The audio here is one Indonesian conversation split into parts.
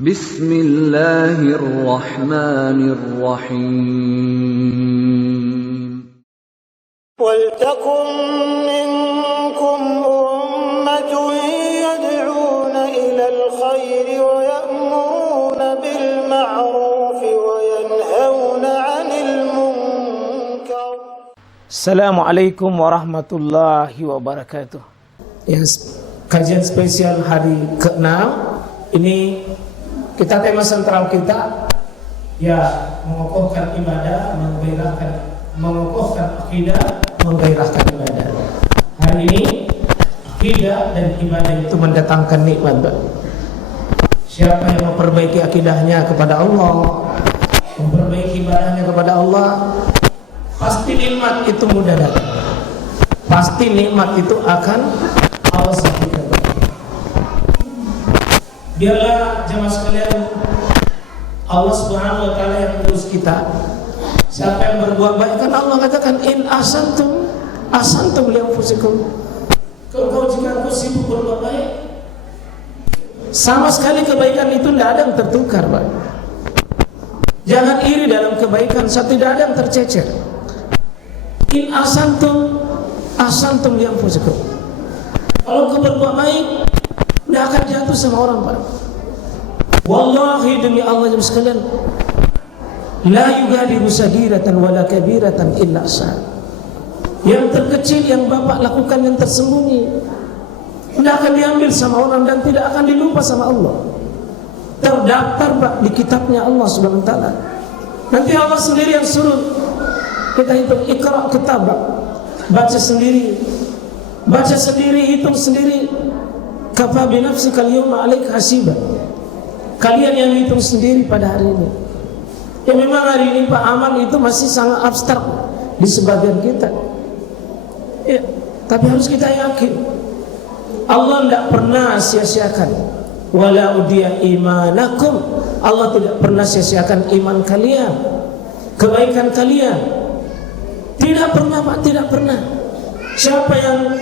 Bismillahirrahmanirrahim. وَلْتَكُنْ مِنْكُمْ أُمَّةٌ يَدْعُونَ إِلَى الْخَيْرِ وَيَأْمُرُونَ بِالْمَعْرُوفِ وَيَنْهَوْنَ عَنِ الْمُنْكَرِ. Assalamualaikum warahmatullahi wabarakatuh. Kajian spesial hari ke-6 ini kita tema sentral kita ya mengokohkan ibadah, mengokohkan akidah, menggairahkan ibadah. Hari ini akidah dan ibadah itu mendatangkan nikmat. Siapa yang memperbaiki akidahnya kepada Allah, memperbaiki ibadahnya kepada Allah, pasti nikmat itu mudah datang. Pasti nikmat itu akan Allah sampaikan. Biarlah jemaah sekalian, Allah Subhanahu wa taala yang mengurus kita. Siapa yang berbuat baik, kan Allah katakan in asantum li anfusikum. Kalau jika engkau sibuk berbuat baik, sama sekali kebaikan itu tidak ada yang tertukar, Pak. Jangan iri dalam kebaikan, tidak ada yang tercecer. In asantum li anfusikum. Kalau engkau berbuat baik, tidak akan jatuh sama orang, Pak. Wallahi demi Allah jemaah sekalian, la yugadiru sagiratan wala kabiratan illa sah. Yang terkecil yang bapak lakukan yang tersembunyi tidak akan diambil sama orang dan tidak akan dilupa sama Allah. Terdaftar Pak di kitabnya Allah Subhanahu wa taala. Nanti Allah sendiri yang suruh kita hitung, ikra kitabak, baca sendiri, hitung sendiri. Kafa bi nafsika al-yawma 'alaika hasiba. Kalian yang hitung sendiri pada hari ini. Ya memang hari ini Pak, amal itu masih sangat abstrak di sebagian kita. Ya, tapi harus kita yakin Allah tidak pernah sia-siakan. Wala udiya imanakum. Allah tidak pernah sia-siakan iman kalian, kebaikan kalian. Tidak pernah Pak, tidak pernah. Siapa yang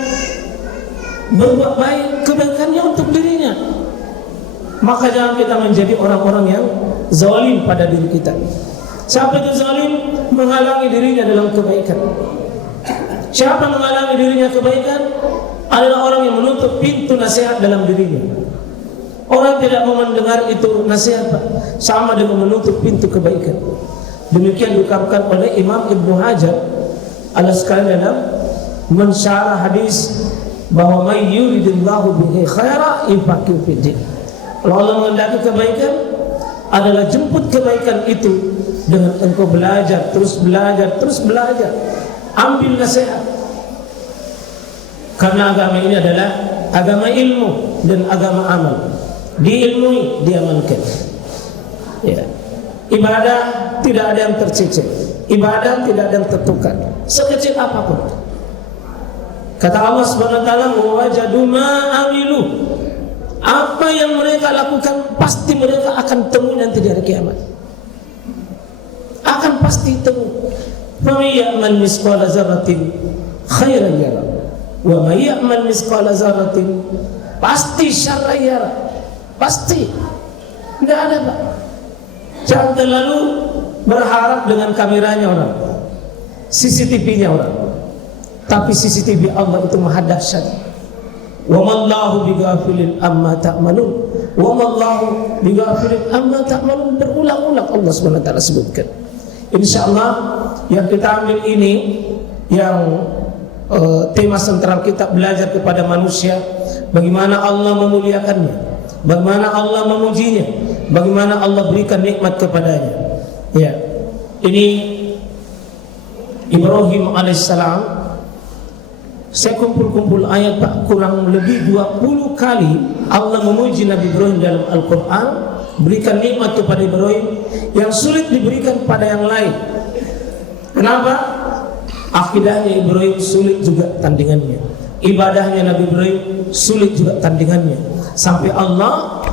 berbuat baik, kebaikannya untuk dirinya. Maka jangan kita menjadi orang-orang yang zalim pada diri kita. Siapa itu zalim? Menghalangi dirinya dalam kebaikan. Siapa menghalangi dirinya kebaikan? Adalah orang yang menutup pintu nasihat dalam dirinya. Orang tidak mau mendengar itu nasihat, Pak, sama dengan menutup pintu kebaikan. Demikian diungkapkan oleh Imam Ibnu Hajar al-Asqalani dalam mensyarah hadis bahwa may yuridillahu bihi khaira yufaqihu fid din. Kalau Allah menghendaki kebaikan, adalah jemput kebaikan itu dengan engkau belajar, terus belajar, ambil nasihat. Karena agama ini adalah agama ilmu dan agama amal. Diilmui, diamalkan. Ya. Ibadah tidak ada yang tercecer, ibadah tidak ada yang tertukar, sekecil apapun. Kata Allah Subhanahu wa taala, wa wajadu ma amilu. Apa yang mereka lakukan pasti mereka akan temui nanti di hari kiamat. Akan pasti temu. Wa may ya'mal misqala dzarratin khairan yara. Wa may ya'mal misqala dzarratin pasti syarran yara. Pasti. Tidak ada, Pak. Jangan terlalu berharap dengan kameranya orang, CCTV-nya orang. Tapi CCTV Allah itu maha dahsyat. Wa mallahu bighafilin amma ta'malun. Wa mallahu bighafilin amma ta'malun. Berulang-ulang Allah Subhanahu wa taala sebutkan. Insyaallah yang kita ambil ini yang tema sentral kita belajar kepada manusia, bagaimana Allah memuliakannya, bagaimana Allah memujinya, bagaimana Allah berikan nikmat kepadanya. Ya. Ini Ibrahim alaihissalam. Saya kumpul ayat Pak, kurang lebih 20 kali Allah memuji Nabi Ibrahim dalam Al-Quran, berikan nikmat kepada Ibrahim yang sulit diberikan pada yang lain. Kenapa? Akidahnya Ibrahim sulit juga tandingannya, ibadahnya Nabi Ibrahim sulit juga tandingannya. Sampai Allah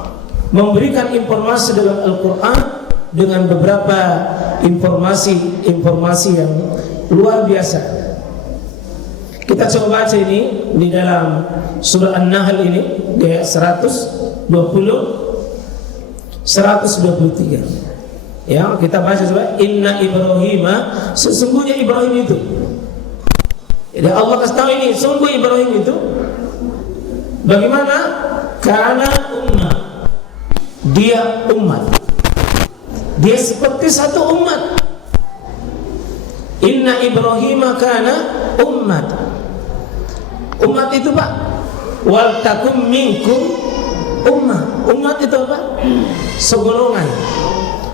memberikan informasi dalam Al-Quran dengan beberapa informasi yang luar biasa. Kita coba baca ini di dalam surah An-Nahl ini di ayat 120. 123. Ya, kita baca coba. Inna Ibrahima, sesungguhnya Ibrahim itu. Jadi Allah kasih tahu ini, sungguh Ibrahim itu bagaimana? Karena ummah. Dia umat. Dia seperti satu umat. Inna Ibrahima kana umat. Umat itu Pak, wal takum minkum ummah. Umat itu apa? Segolongan,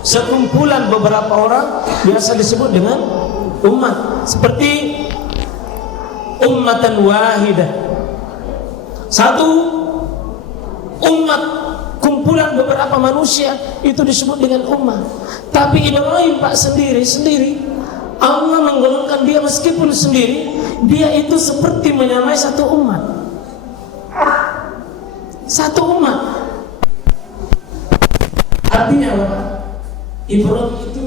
sekumpulan beberapa orang, biasa disebut dengan umat. Seperti ummatan wahidah, satu umat, kumpulan beberapa manusia, itu disebut dengan umat. Tapi Ibrahim Pak sendiri Allah menggolongkan dia meskipun sendiri, dia itu seperti menyamai satu umat. Satu umat. Artinya apa? Ibrahim itu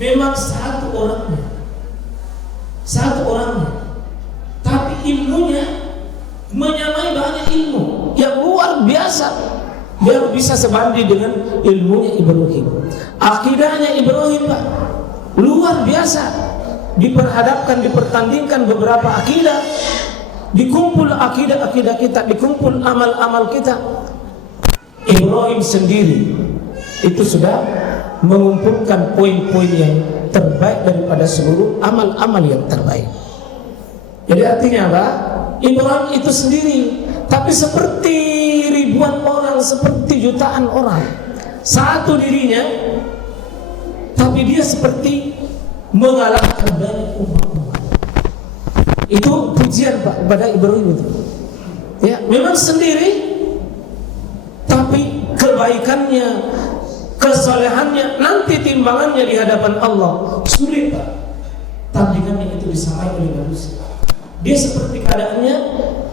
memang satu orangnya. Satu orangnya. Tapi ilmunya menyamai banyak ilmu yang luar biasa. Dia bisa sebanding dengan ilmunya Ibrahim. Akidahnya Ibrahim Pak luar biasa. Diperhadapkan, dipertandingkan beberapa akidah, dikumpul akidah-akidah kita, dikumpul amal-amal kita. Ibrahim sendiri itu sudah mengumpulkan poin-poin yang terbaik daripada seluruh amal-amal yang terbaik. Jadi artinya apa? Ibrahim itu sendiri, tapi seperti ribuan orang, seperti jutaan orang, satu dirinya, tapi dia seperti mengalahkan banyak umat-umat. Itu pujian Pak pada Ibrahim itu. Ya, memang sendiri, tapi kebaikannya, kesalehannya, nanti timbangannya di hadapan Allah sulit Pak. Tandingannya itu disampaikan oleh manusia. Dia seperti keadaannya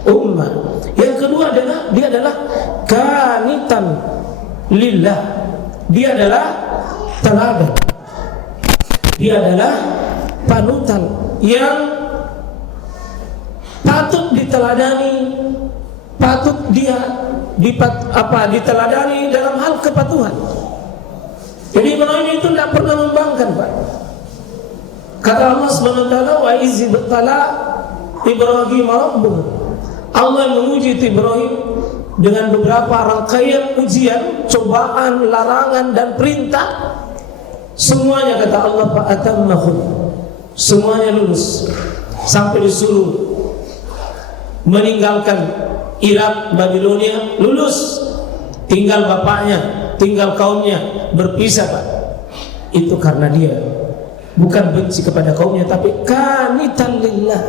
umat. Yang kedua adalah dia adalah qanitan lillah. Dia adalah teladan. Dia adalah panutan yang patut diteladani, patut dia diteladani dalam hal kepatuhan. Jadi Ibrahim itu tidak pernah membangkang Pak. Kata Allah SWT, wa iz ibtala Ibrahim rabbuh. Allah menguji Ibrahim dengan beberapa rangkaian ujian, cobaan, larangan dan perintah. Semuanya kata Allah fa'atammahu, semuanya lulus, sampai disuruh meninggalkan Irak, Babilonia, lulus. Tinggal bapaknya, tinggal kaumnya, berpisah Pak. Itu karena dia bukan benci kepada kaumnya, tapi qanitan lillah,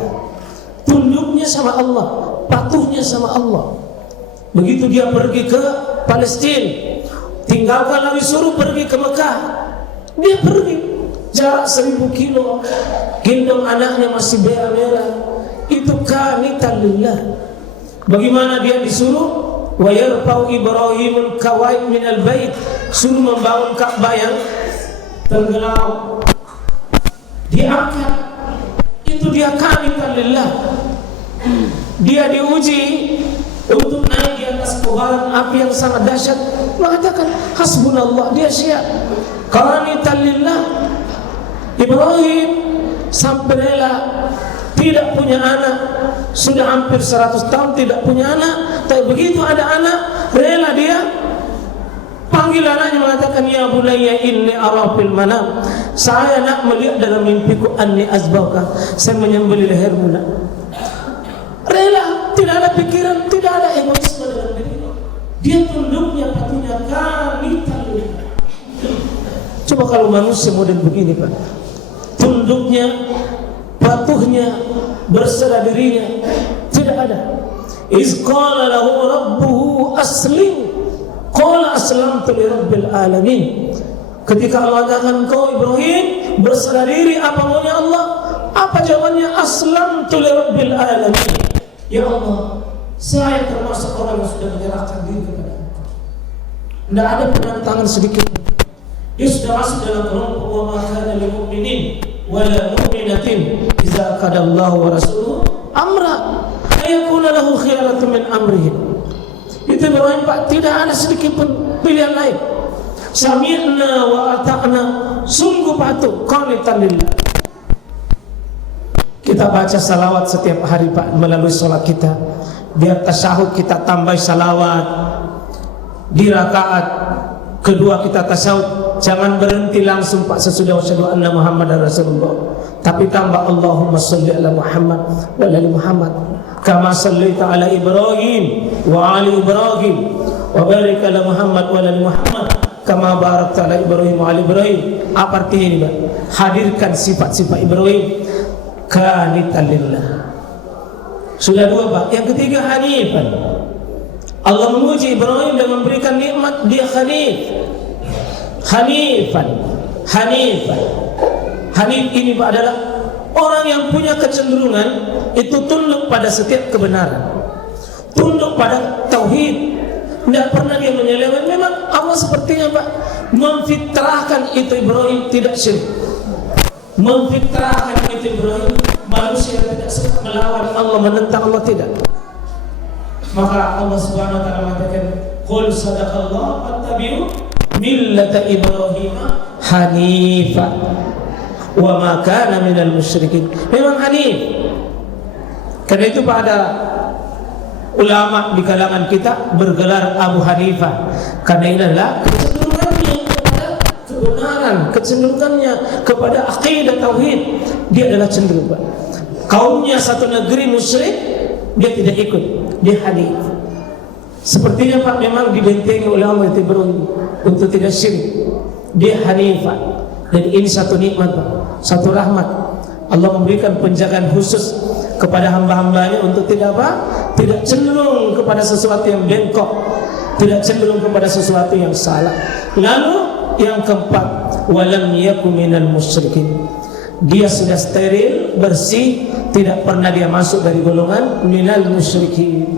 tunduknya sama Allah, patuhnya sama Allah. Begitu dia pergi ke Palestina, tinggalkan lagi, suruh pergi ke Mekah, dia pergi jarak 1000 kilo, gendong anaknya masih merah. Itu qanitan lillah. Bagaimana dia disuruh wa yarfa'u Ibrahimul qawaid minal bait, suruh membangun Ka'bah yang tenggelam, diangkat. Itu dia qanitan lillah. Dia diuji untuk naik di atas kobaran api yang sangat dahsyat, mengatakan hasbunallah, dia siap. Qanitan lillah. Ibrahim sampai rela, tidak punya anak, sudah hampir 100 tahun tidak punya anak, tapi begitu ada anak, rela dia panggil anaknya, mengatakan ya bunayya inni ara fil manam, saya nak melihat dalam mimpiku anni azbaka, saya menyembelih lehermu nak. Rela, tidak ada pikiran, tidak ada egoisme dalam diri. Dia tunduknya, patuhnya qanitan lillah. Coba kalau manusia model begini Pak, tunduknya, patuhnya, berserah dirinya, tidak ada. Iz qala lahu rabbuhu aslim, qala aslamtu li rabbil alamin. Ketika Allah katakan kau Ibrahim berserah diri, apa maunya Allah? Apa jawabannya? Aslamtu li rabbil alamin. Ya Allah, saya termasuk orang yang sudah menyerahkan diri kepada Engkau. Tidak ada penentangan sedikit. Dia sudah masuk dalam kelompok wa ma kana lil mu'minin wala mu'minatin idza qadallahu wa rasuluhu amra ayakuna lahu khiyaratu min amrihim. Itu Ibrahim Pak, tidak ada sedikit pun pilihan lain. Sami'na wa ata'na, sungguh patuh, qanitan lillah. Kita baca salawat setiap hari Pak, melalui sholat kita. Biar tasyahud kita tambah salawat. Di rakaat kedua kita tasyahud, jangan berhenti langsung Pak sesudah asyhadu anna Muhammadar Rasulullah, tapi tambah Allahumma sholli ala Muhammad wa ala ali Muhammad kama shallaita ala Ibrahim wa ali Ibrahim wa barik ala Muhammad wa ala ali Muhammad kama barakta ala Ibrahim wa ali Ibrahim. Apa artinya ini Pak? Hadirkan sifat-sifat Ibrahim, qanitan lillah. Sudah dua Pak. Yang ketiga hanifan. Allah memuji Ibrahim dan memberikan nikmat, dia hanif. Hanifan. Hanif ini Pak adalah orang yang punya kecenderungan itu tunduk pada setiap kebenaran, tunduk pada tauhid, tidak pernah dia menyeleweng. Memang Allah sepertinya Pak memfitrahkan itu Ibrahim tidak syirik, memfitrahkan itu Ibrahim manusia tidak suka melawan Allah, menentang Allah, tidak. Maka Allah Subhanahu wa taala mengatakan, "Qul sadaqallahu fattabi'u millata Ibrahim hanifa wa ma kana minal musyrikin." Memang hanif. Karena itu pada ulama di kalangan kita bergelar Abu Hanifah, karena ini adalah kecenderungannya kepada kebenaran, kecenderungannya kepada akidah tauhid. Dia adalah cenderung Pak. Kaumnya satu negeri musyrik, dia tidak ikut, dia hanif. Sepertinya Pak memang dibentengi oleh Allah Ibrahim untuk tidak syirik. Dia hanifah. Dan ini satu nikmat Pak, satu rahmat. Allah memberikan penjagaan khusus kepada hamba-hambanya untuk tidak apa? Tidak cenderung kepada sesuatu yang bengkok, tidak cenderung kepada sesuatu yang salah. Lalu yang keempat, walam yakum minal musyrikin. Dia sudah steril, bersih, tidak pernah dia masuk dari golongan minal musyrikin.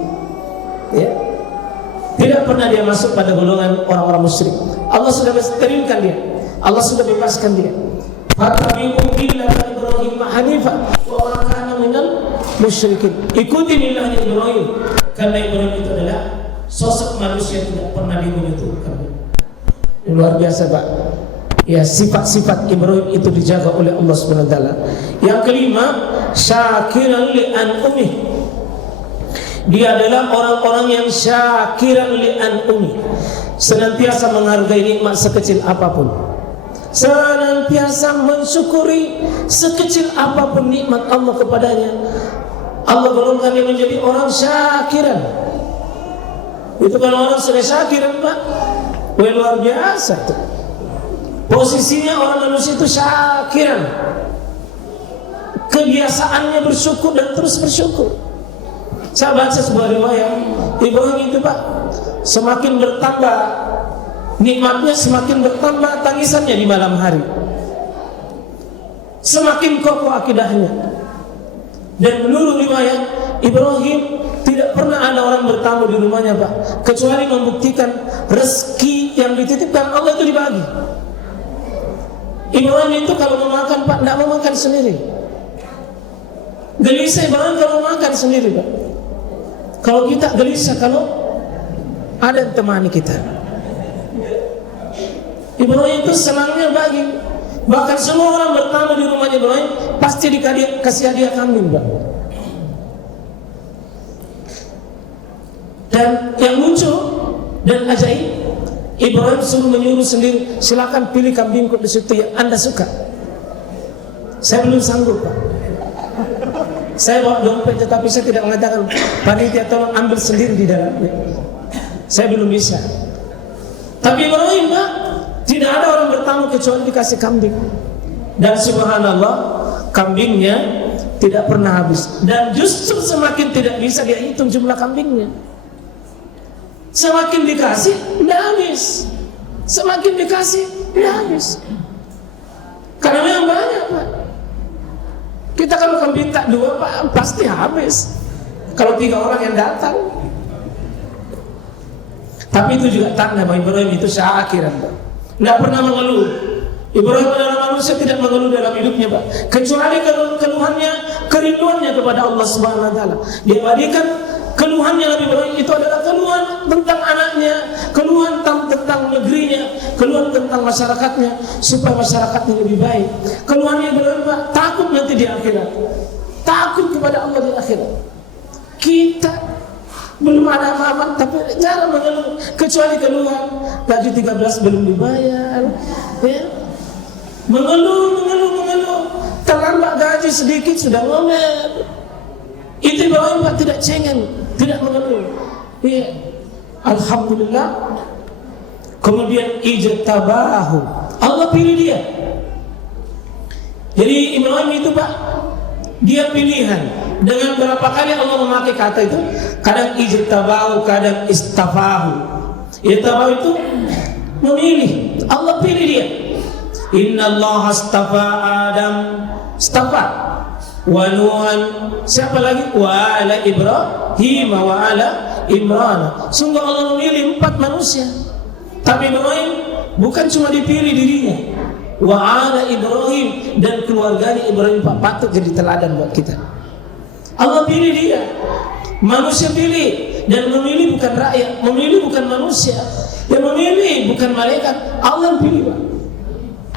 Ya. Tidak pernah dia masuk pada golongan orang-orang musyrik. Allah sudah mensterilkan dia. Allah sudah bebaskan dia. Fattabi'u millata Ibrahim hanifan wa ma kana minal musyrikin. Ikuti millahnya Ibrahim, karena Ibrahim itu adalah sosok manusia tidak pernah dimenyekutukan. Luar biasa Pak. Ya, sifat-sifat Ibrahim itu dijaga oleh Allah Subhanahu wa taala. Yang kelima, syakiran li an'umi. Dia adalah orang-orang yang syakiran li an'umi, senantiasa menghargai nikmat sekecil apapun, senantiasa mensyukuri sekecil apapun nikmat Allah kepadanya. Allah golongkan dia menjadi orang syakiran. Itu kalau orang sudah syakiran Pak, luar biasa tuh. Posisinya orang manusia itu syakiran, kebiasaannya bersyukur dan terus bersyukur. Saya baca sebuah riwayat, Ibrahim itu Pak semakin bertambah nikmatnya, semakin bertambah tangisannya di malam hari, semakin kokoh akidahnya. Dan menurut riwayat, Ibrahim tidak pernah ada orang bertamu di rumahnya Pak, kecuali membuktikan rezeki yang dititipkan Allah itu dibagi. Ibrahim itu kalau mau makan Pak, tidak mau makan sendiri. Gelisah Ibrahim kalau makan sendiri Pak. Kalau kita gelisah kalau ada yang temani kita. Ibrahim itu senangnya bagi. Bahkan semua orang bertamu di rumahnya Ibrahim pasti dikasih hadiah kambing Pak. Dan yang lucu dan ajaib, Ibrahim suruh menyuruh sendiri, silakan pilih kambingku di situ yang Anda suka. Saya belum sanggup Pak. Saya bawa dompet tetapi saya tidak mengatakan, panitia tolong ambil sendiri di dalamnya. Saya belum bisa. Tapi Ibrahim Pak, tidak ada orang bertamu kecuali dikasih kambing. Dan subhanallah, kambingnya tidak pernah habis. Dan justru semakin tidak bisa dia hitung jumlah kambingnya. Semakin dikasih, tidak habis. Semakin dikasih, tidak habis. Karena memang banyak Pak. Kita kalau minta 2 Pak, pasti habis. Kalau 3 orang yang datang. Tapi itu juga tanda bahwa Ibrahim itu syakiran Pak. Tidak pernah mengeluh. Ibrahim adalah manusia tidak mengeluh dalam hidupnya Pak, kecuali keluhannya, kerinduannya kepada Allah Subhanahu wa taala. Dia berikan Keluhannya Nabi Ibrahim itu adalah keluhan tentang anaknya, keluhan tentang negerinya, keluhan tentang masyarakatnya, supaya masyarakatnya lebih baik. Keluhannya Ibrahim takut nanti di akhirat, takut kepada Allah di akhirat. Kita belum ada apa-apa, tapi jarang mengeluh, kecuali keluhan gaji 13 belum dibayar, ya. Mengeluh, terlambat gaji sedikit sudah ngomel. Itu Ibrahim tidak cengeng, tidak mengeluh. Ya. Alhamdulillah. Kemudian ijtabahu, Allah pilih dia. Jadi Ibrahim itu Pak, dia pilihan. Dengan berapa kali Allah memakai kata itu? Kadang ijtabahu, kadang istafahu. Ijtabahu itu memilih. Allah pilih dia. Inna Allah astafa Adam, astafa wa Nuhan, siapa lagi? Wa ala Ibrahim wa ala Imran. Sungguh Allah memilih 4 manusia. Tapi Ibrahim bukan cuma dipilih dirinya. Wa ala Ibrahim, dan keluarganya Ibrahim Pak patut jadi teladan buat kita. Allah pilih dia. Manusia pilih, dan memilih bukan rakyat, memilih bukan manusia. Yang memilih bukan malaikat, Allah yang pilih Pak.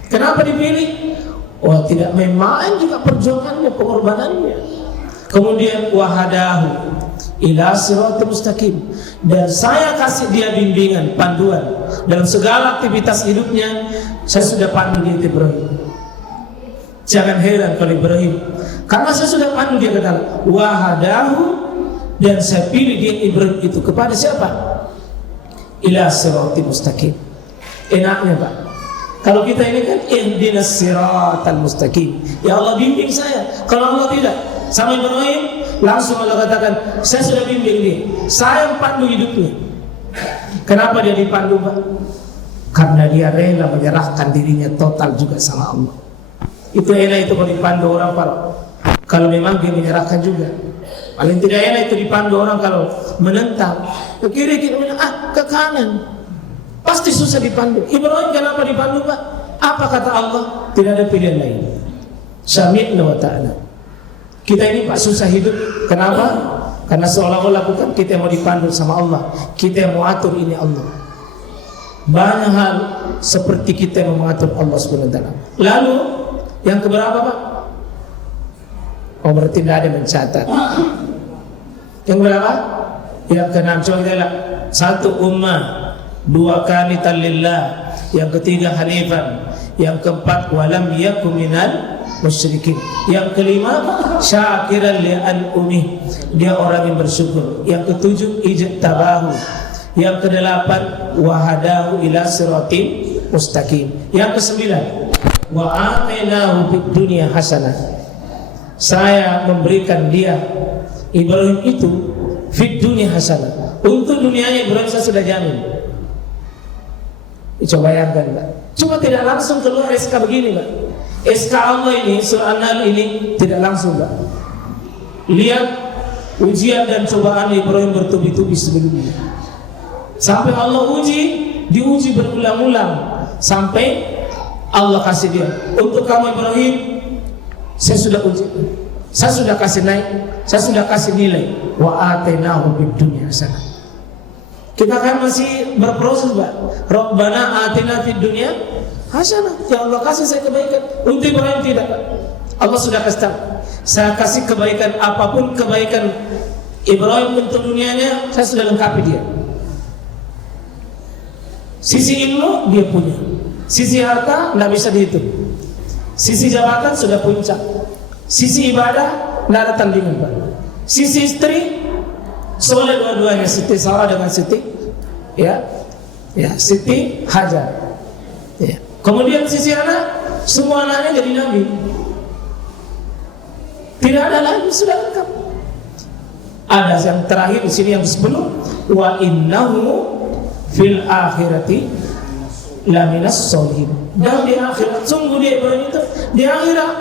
Kenapa dipilih? Oh, tidak main-main juga perjuangannya, pengorbanannya. Kemudian wahadahu ila siratal mustaqim, dan saya kasih dia bimbingan, panduan dalam segala aktivitas hidupnya. Saya sudah pandu dia Ibrahim. Jangan heran kalau Ibrahim, karena saya sudah pandu dia kata wahadahu, dan saya pilih dia Ibrahim itu kepada siapa? Ila siratal mustaqim. Enaknya Pak, kalau kita ini kan ihdinas siratal mustaqim, ya Allah bimbing saya. Kalau Allah tidak, sama Ibrahim langsung Allah katakan, saya sudah bimbing dia, saya yang pandu hidupnya. Kenapa dia dipandu Pak? Karena dia rela menyerahkan dirinya total juga sama Allah. Itu enak itu kalau dipandu orang Pak, kalau memang dia menyerahkan juga. Paling tidak enak itu dipandu orang kalau menentang ke kiri, ke kanan, pasti susah dipandu. Ibrahim kenapa dipandu Pak? Apa kata Allah? Tidak ada pilihan lain. Sami'na wa ta'ala. Kita ini Pak susah hidup. Kenapa? Karena seolah-olah bukan kita mau dipandu sama Allah, kita yang mau atur ini Allah. Banyak hal seperti kita yang mengatur Allah SWT. Lalu yang keberapa Pak? Oh, berarti tidak ada mencatat. Yang berapa? Yang keenam. Coba kita lihat. 1 ummah, 2 qanitan lillah, yang ketiga hanifan, yang keempat walam yakum minal musyrikin, yang kelima syakiran li an'umih, dia orang yang bersyukur, yang ketujuh ijtabahu, yang kedelapan wahadahu ila siratim mustaqim, yang kesembilan wa atainahu fid dunya hasanah, saya memberikan dia Ibrahim itu fid dunya hasanah, untuk dunianya Ibrahim saya sudah jamin. Coba bayangkan Pak, cuma tidak langsung keluar SK begini Pak. SK Allah ini, surah An-Nahl ini tidak langsung Pak. Lihat ujian dan cobaan Ibrahim bertubi-tubi sebelumnya, sampai Allah diuji berulang-ulang, sampai Allah kasih dia, untuk kamu Ibrahim saya sudah uji, saya sudah kasih naik, saya sudah kasih nilai. Wa atainahu fid dunya hasanah. Kita kan masih berproses Pak. Rabbana atina fid dunya hasanah, ya Allah kasih saya kebaikan. Untuk Ibrahim tidak Pak. Allah sudah kasih tahu, saya kasih kebaikan, apapun kebaikan Ibrahim untuk dunianya saya sudah lengkapi dia. Sisi ilmu dia punya, sisi harta tidak bisa dihitung, sisi jabatan sudah puncak, sisi ibadah tidak ada tandingan Pak. Sisi istri soleh dua-duanya, Siti Sarah dengan Siti Siti Hajar. Ya. Kemudian sisi anak, semua anaknya jadi nabi. Tidak ada lagi, sudah lengkap. Ada yang terakhir di sini yang ke-10, wa innahu fil akhirati laminas sholihin. Dan di akhirat, sungguh dia Ibrahim itu di akhirat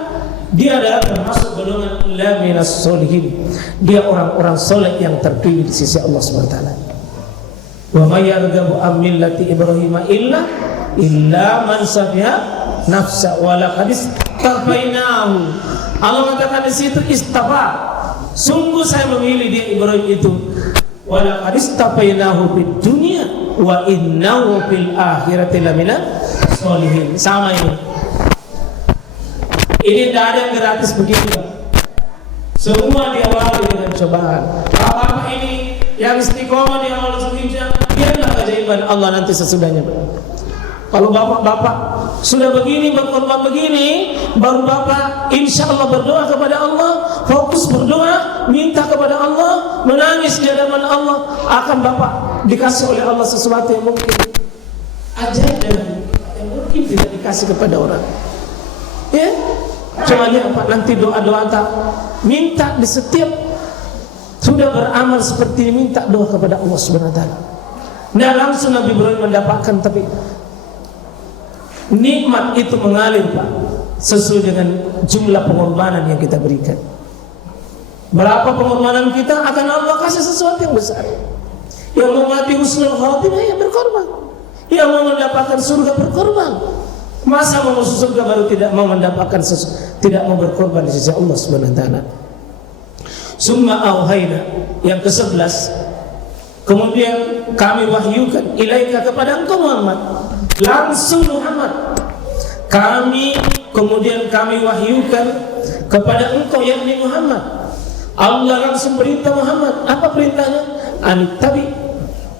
dia adalah termasuk golongan laminas sholihin. Dia orang-orang soleh yang terpilih di sisi Allah SWT. Wa may yarghabu an millati Ibrahim illa man safiha nafsa wa laqad istafainahu. Allah mengatakan di situ istafa, sungguh saya memilih dia Ibrahim itu wa laqad istafainahu fid dunya wa innahu fil akhirati lamina sholihin. Sama ini. Ini tidak ada yang gratis begitu. Semua diawali dengan cobaan. Bapak ini yang istiqomah di awal Zulhijjah, biarlah keajaiban Allah nanti sesudahnya. Kalau bapak-bapak sudah begini, berkorban begini, baru bapak insya Allah berdoa kepada Allah, fokus berdoa, minta kepada Allah, menangis di hadapan Allah, akan bapak dikasih oleh Allah sesuatu yang mungkin ajaib dan yang mungkin tidak dikasih kepada orang. Ya, soalnya apa? Nanti doa-doa tak minta di setiap sudah beramal seperti ini, minta doa kepada Allah Subhanahu wa taala. Nah, langsung Nabi Ibrahim mendapatkan, tapi nikmat itu mengalir Pak sesuai dengan jumlah pengorbanan yang kita berikan. Berapa pengorbanan kita akan Allah kasih sesuatu yang besar. Yang mau mati husnul khatimah ya berkorban, yang mau mendapatkan surga berkorban. Masa mau masuk surga baru tidak mau mendapatkan tidak mau berkorban di sisi Allah Subhanahu wa taala. Summa auhayna, yang ke-11, kemudian kami wahyukan ilaika kepada engkau Muhammad, langsung Muhammad, kami wahyukan kepada engkau yakni Muhammad. Allah langsung perintah Muhammad, apa perintahnya? Anittabi,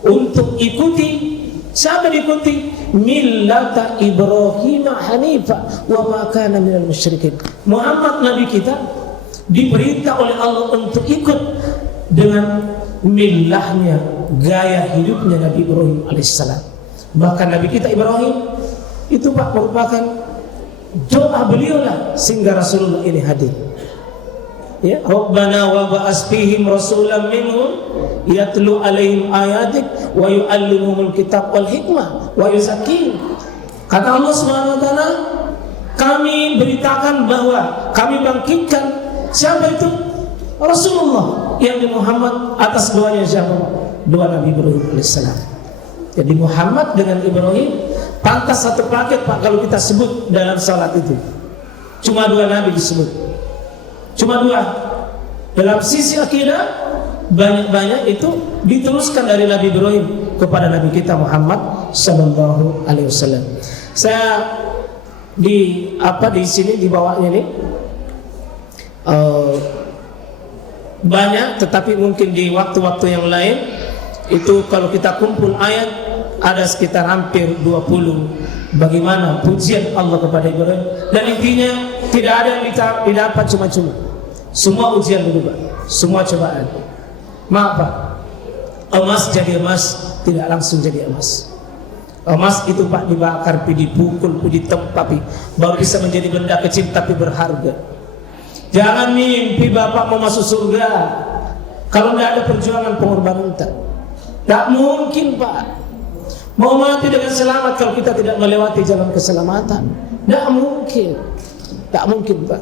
untuk ikuti. Siapa diikuti? Millata Ibrahim hanifa wa ma kana minal musyrikin. Muhammad Nabi kita diperintah oleh Allah untuk ikut dengan millahnya, gaya hidupnya Nabi Ibrahim alaihissalam. Bahkan Nabi kita Ibrahim itu Pak merupakan doa beliau lah sehingga Rasulullah ini hadir. Ya, Rabbana wa ba'as fihim rasulan minhum yatlu alaihim ayatik wa yu'allimuhumul kitab wal hikmah wa yuzakkihim. Kata Allah Subhanahu wa taala, kami beritakan bahwa kami bangkitkan siapa itu? Rasulullah yang di Muhammad atas doanya siapa? Doa Nabi Ibrahim alaihissalam. Jadi Muhammad dengan Ibrahim pantas satu paket Pak kalau kita sebut dalam salat itu. Cuma dua Nabi disebut. Cuma dua. Dalam sisi akidah banyak-banyak itu diteruskan dari Nabi Ibrahim kepada Nabi kita Muhammad sallallahu alaihi wasallam. Saya di sini di bawahnya nih banyak, tetapi mungkin di waktu-waktu yang lain itu kalau kita kumpul ayat ada sekitar hampir 20 bagaimana pujian Allah kepada Ibrahim. Dan intinya tidak ada yang didapat cuma-cuma, semua ujian dulu Pak, semua cobaan. Maaf Pak, emas jadi emas tidak langsung jadi emas. Emas itu Pak dibakar, dipukul, ditempapi baru bisa menjadi benda kecil tapi berharga. Jangan mimpi Bapak mau masuk surga kalau tidak ada perjuangan pengorbanan. Tak mungkin Pak. Mau mati dengan selamat kalau kita tidak melewati jalan keselamatan. Tak mungkin. Tak mungkin Pak.